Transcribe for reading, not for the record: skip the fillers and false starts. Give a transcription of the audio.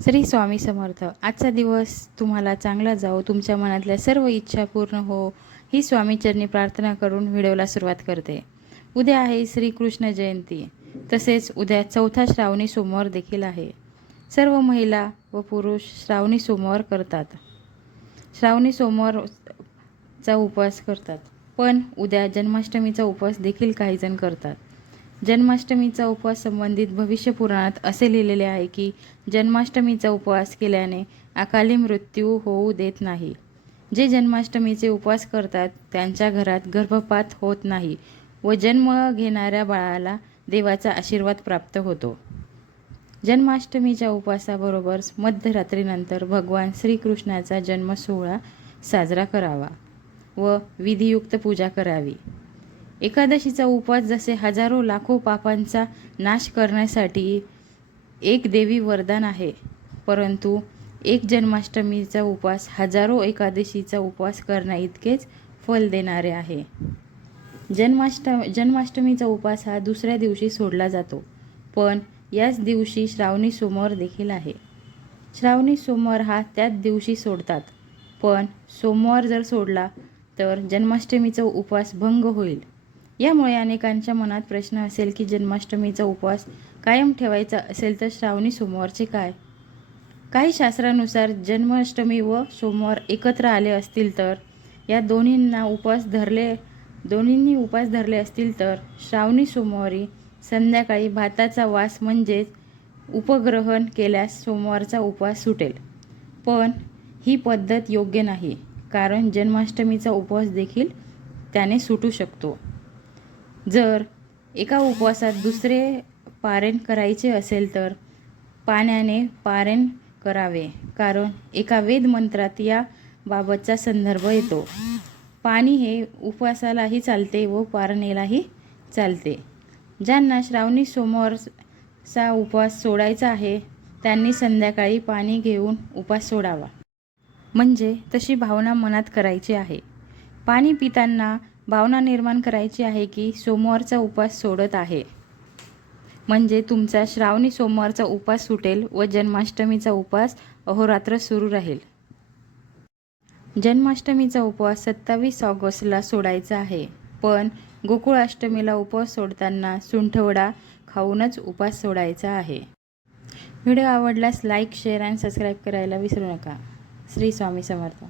श्री स्वामी समर्थ। आजचा दिवस तुम्हाला चांगला जाओ, तुमच्या मनातल्या सर्व इच्छा पूर्ण हो, ही स्वामीचरणी प्रार्थना करून व्हिडिओला सुरुवात करते। उद्या आहे श्रीकृष्ण जयंती, तसेच उद्या चौथा श्रावणी सोमवार देखील आहे। सर्व महिला व पुरुष श्रावणी सोमवार करतात, श्रावणी सोमवारचा उपवास करतात। पण उद्या जन्माष्टमीचा उपवास देखील काही जण करतात। जन्माष्टमीचा उपवास संबंधित भविष्य पुराणात असे लिहिलेले आहे की जन्माष्टमीचा उपवास केल्याने अकाली मृत्यू होऊ देत नाही। जे जन्माष्टमीचे उपवास करतात त्यांच्या घरात गर्भपात होत नाही व जन्म घेणाऱ्या बाळाला देवाचा आशीर्वाद प्राप्त होतो। जन्माष्टमीच्या उपवासाबरोबर मध्यरात्रीनंतर भगवान श्रीकृष्णाचा जन्म सोहळा साजरा करावा व विधियुक्त पूजा करावी। एकादशीचा उपवास जसे हजारो लाखो पापांचा नाश करण्यासाठी एक देवी वरदान आहे, परंतु एक जन्माष्टमीचा उपवास हजारो एकादशीचा उपवास करण्याइतकेच फल देणारे आहे। जन्माष्टमीचा उपवास हा दुसऱ्या दिवशी सोडला जातो, पण याच दिवशी श्रावणी सोमवार देखील आहे। श्रावणी सोमवार हा त्याच दिवशी सोडतात, पण सोमवार जर सोडला तर जन्माष्टमीचा उपवास भंग होईल। यामुळे अनेकांच्या मनात प्रश्न असेल की जन्माष्टमीचा उपवास कायम ठेवायचा असेल तर श्रावणी सोमवारचे काय? काही शास्त्रानुसार जन्माष्टमी व सोमवार एकत्र आले असतील तर या दोन्हींनी उपवास धरले असतील तर श्रावणी सोमवारी संध्याकाळी भाताचा वास म्हणजेच उपग्रहण केल्यास सोमवारचा उपवास सुटेल। पण ही पद्धत योग्य नाही, कारण जन्माष्टमीचा उपवास देखील त्याने सुटू शकतो। जर एका उपवासात दुसरे पारायण करायचे असेल तर पाण्याने पारायण करावे, कारण एका वेद मंत्रात या बाबतचा संदर्भ येतो। पाणी हे उपवासालाही चालते व पारायणालाही चालते। ज्यांना श्रावणी सोमवारचा उपवास सोडायचा आहे त्यांनी संध्याकाळी पाणी घेऊन उपवास सोडावा, म्हणजे तशी भावना मनात करायची आहे। पाणी पिताना भावना निर्माण करायची आहे की सोमवारचा उपवास सोडत आहे, म्हणजे तुमचा श्रावणी सोमवारचा उपवास सुटेल व जन्माष्टमीचा उपवास अहोरात्र सुरू राहील। जन्माष्टमीचा उपवास 27 ऑगस्टला सोडायचा आहे, पण गोकुळाष्टमीला उपवास सोडताना सुंठवडा खाऊनच उपवास सोडायचा आहे। व्हिडिओ आवडल्यास लाईक, शेअर आणि सबस्क्राईब करायला विसरू नका। श्री स्वामी समर्थ।